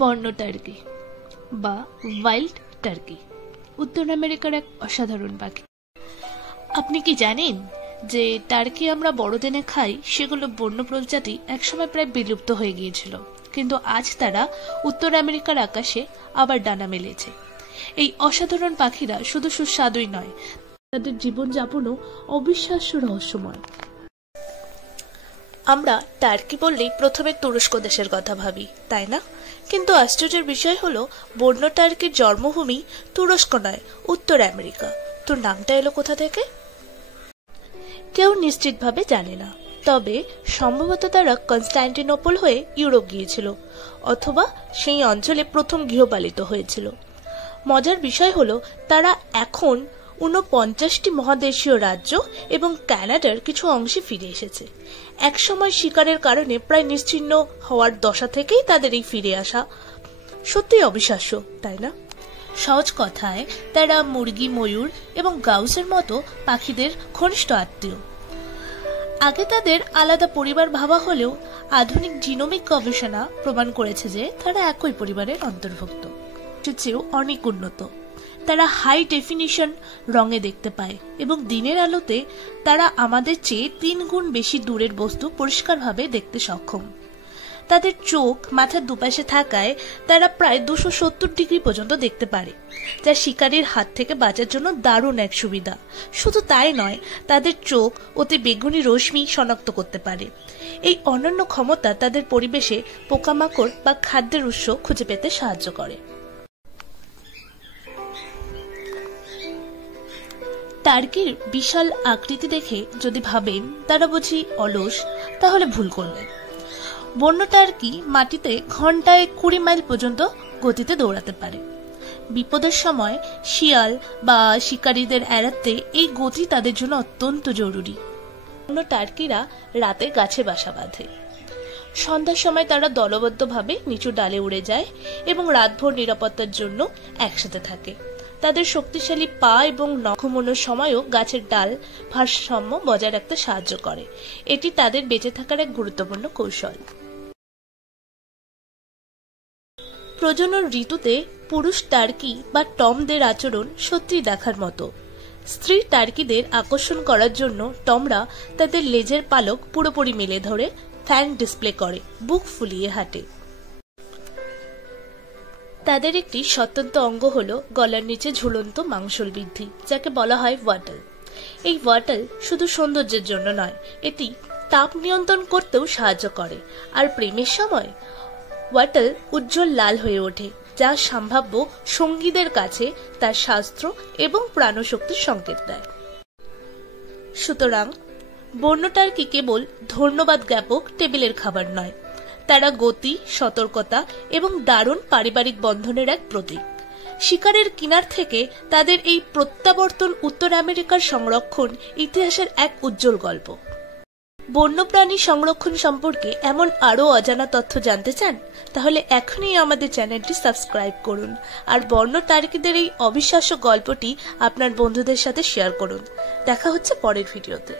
বন্য টার্কি বা wild turkey উত্তর আমেরিকার এক অসাধারণ পাখি। আপনি কি জানেন যে টার্কি আমরা বড়দিনে খাই সেগুলো বন্য প্রজাতি একসময় প্রায় বিলুপ্ত হয়ে গিয়েছিল, কিন্তু আজ তারা উত্তর আমেরিকার আকাশে আবার ডানা মেলেছে। এই অসাধারণ পাখিরা শুধু সুস্বাদুই নয়, তাদের জীবনযাপনও অবিশ্বাস্য রহস্যময়। আমরা টার্কি বললেই প্রথমে তুরস্ক দেশের কথা ভাবি, তাই না? কিন্তু আশ্চর্যের বিষয় হলো বন্য টার্কির জন্মভূমি তুরস্ক নয়, উত্তর আমেরিকা। তো নামটা এলো কোথা থেকে কেউ নিশ্চিতভাবে জানে না, তবে সম্ভবত তারা কনস্টান্টিনোপল হয়ে ইউরোপ গিয়েছিল, অথবা সেই অঞ্চলে প্রথম গৃহপালিত হয়েছিল। মজার বিষয় হলো তারা এখন 49টি মহাদেশীয় রাজ্য এবং কানাডার কিছু অংশে ফিরে এসেছে। একসময় শিকারের কারণে প্রায় নিশ্চিহ্ন হওয়ার দশা থেকেই তাদের এই ফিরে আসা সত্যি অবিশ্বাস্য, তাই না? সহজ কথায় তারা মুরগি, ময়ূর এবং গাউসের মতো পাখিদের ঘনিষ্ঠ আত্মীয়। আগে তাদের আলাদা পরিবার ভাবা হলেও আধুনিক জিনোমিক গবেষণা প্রমাণ করেছে যে তারা একই পরিবারের অন্তর্ভুক্ত, চেয়েও অনেক উন্নত। তারা হাই ডেফিনিশন রঙে দেখতে পায় এবং দিনের আলোতে তারা আমাদের চেয়ে 3 গুণ বেশি দূরের বস্তু পরিষ্কারভাবে দেখতে সক্ষম। তাদের চোখ মাথার দুপাশে থাকায় তারা প্রায় 270 ডিগ্রি পর্যন্ত দেখতে পারে, যা শিকারীর হাত থেকে বাঁচার জন্য দারুণ এক সুবিধা। শুধু তাই নয়, তাদের চোখ অতি বেগুনি রশ্মি শনাক্ত করতে পারে। এই অনন্য ক্ষমতা তাদের পরিবেশে পোকামাকড় বা খাদ্যের উৎস খুঁজে পেতে সাহায্য করে। টার্কির বিশাল আকৃতি দেখে যদি ভাবেন তারা বুঝি অলস, তাহলে ভুল করবেন। বন্য টার্কি মাটিতে ঘন্টায় 20 মাইল পর্যন্ত গতিতে দৌড়াতে পারে। বিপদের সময় শিয়াল বা শিকারীদের এড়াতে এই গতি তাদের জন্য অত্যন্ত জরুরি। বন্য টার্কিরা রাতে গাছে বাসা বাঁধে। সন্ধ্যার সময় তারা দলবদ্ধভাবে নিচু ডালে উড়ে যায় এবং রাতভর নিরাপত্তার জন্য একসাথে থাকে। তাদের শক্তিশালী পা এবং নখ ঘুমানোর সময়ও গাছের ডাল ভারসাম্য বজায় রাখতে সাহায্য করে। এটি তাদের বেঁচে থাকার এক গুরুত্বপূর্ণ কৌশল। প্রজনন ঋতুতে পুরুষ টার্কি বা টমদের আচরণ সত্যি দেখার মতো। স্ত্রী টার্কিদের আকর্ষণ করার জন্য টমরা তাদের লেজের পালক পুরোপুরি মেলে ধরে ফ্যান ডিসপ্লে করে, বুক ফুলিয়ে হাঁটে। তাদের একটি স্বতন্ত্র অঙ্গ হলো গলার নিচে ঝুলন্ত মাংসল বৃদ্ধি, যাকে বলা হয় ওয়াটল। এই ওয়াটল শুধু সৌন্দর্যের জন্য নয়, এটি তাপ নিয়ন্ত্রণ করতেও সাহায্য করে। আর প্রেমের সময় ওয়াটল উজ্জ্বল লাল হয়ে ওঠে, যা সম্ভাব্য সঙ্গীদের কাছে তার শাস্ত্র এবং প্রাণশক্তির সংকেত দেয়। সুতরাং বন্য টার্কি কেবল ধন্যবাদ জ্ঞাপক টেবিলের খাবার নয়, তারা গতি, সতর্কতা এবং দারুণ পারিবারিক বন্ধনের এক প্রতীক। শিকারের কিনার থেকে তাদের এই প্রত্যাবর্তন উত্তর আমেরিকার সংরক্ষণ ইতিহাসের এক উজ্জ্বল গল্প। বন্যপ্রাণী সংরক্ষণ সম্পর্কে এমন আরো অজানা তথ্য জানতে চান? তাহলে এখনই আমাদের চ্যানেলটি সাবস্ক্রাইব করুন আর বন্য টার্কিদের এই অবিশ্বাস্য গল্পটি আপনার বন্ধুদের সাথে শেয়ার করুন। দেখা হচ্ছে পরের ভিডিওতে।